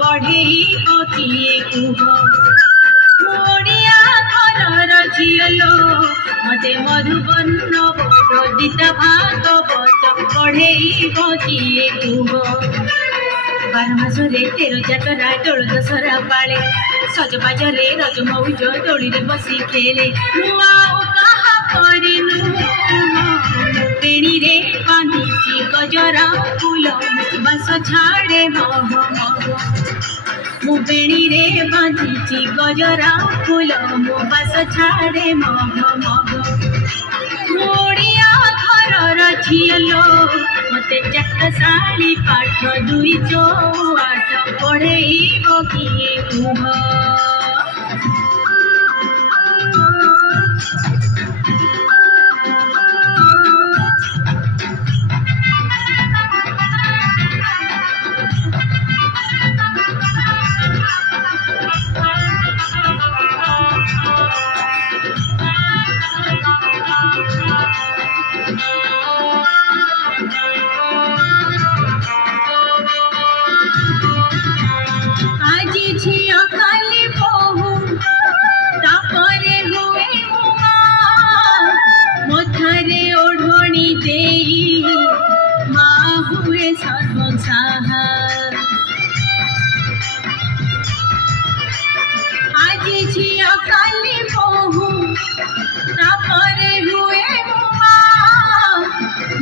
बढ़ेब किए कुह ओडिया घरर झियलो मते मधुबन बदिता भागवत बढ़ेब किए कुह 12 मासरे 13 जातरा दोल दशहरा पाले सजबाजरे रज मौज दोली रे बसी खेले नुआ कहा परिनु बेणी रे बांधिची गजरा फूल बस छाड़े मह मह मु बेणी रे बांधिची गजरा फूल मो बस छाड़े मह मह ओडिया घरर झियलो मते चाटशाली पाठ 2-8 पढ़ेब किए कुह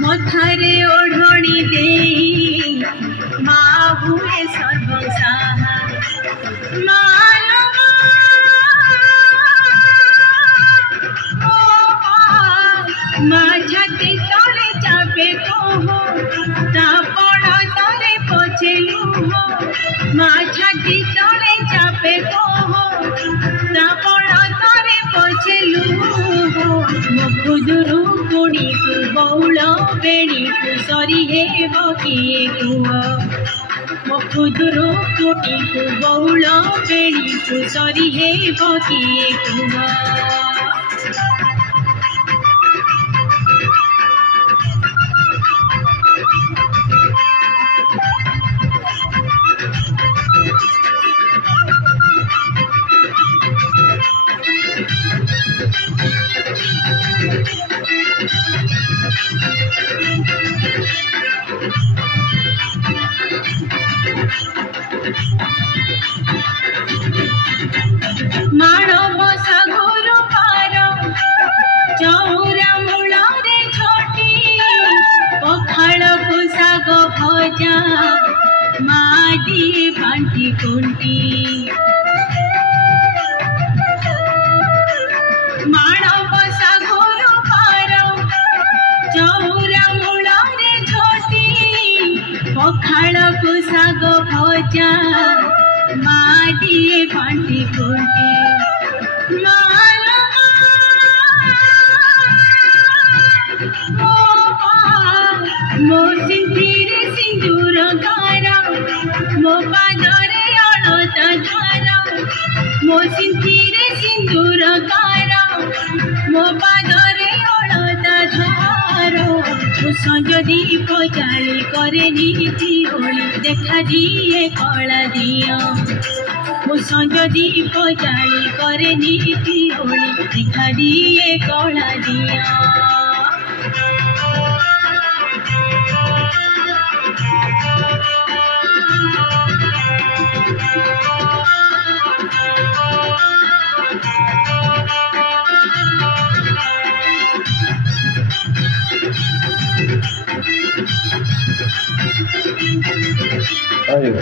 मथरे ओढ़णी दे माँ हुए सर्वसाहा माँ छाती तले चापे कहो तापण तले पछेलु हो माँ छाती तले चापे कहो तापण तले पछेलु हो मो खुदुरु कुणी को बौल बेणी को सरी हेब किए कुह मो खुदुरु कुणी को बौल बेणी को सरी हेब किए कुह मानव सागुरु पार चौरा मूल रे छोटी पखाड़ को साग भजा माँ दिए बांटी कुंटी मानव सागुरु पार चौरा मूल रे छोटी पखाड़ को साग भजा माँ दिए बांटी कुंटी मो सिंधीरे सिंदूर गारा मो पादरे अलता धारा मो सिंधीरे सिंदूर गारा मो पादरे अलता धारा मो संज दीप जाली करे नीति होली देखा दिए कला दिया मो संज दीप जाली करे नीति होली देखा दिए कला दिया Ayo.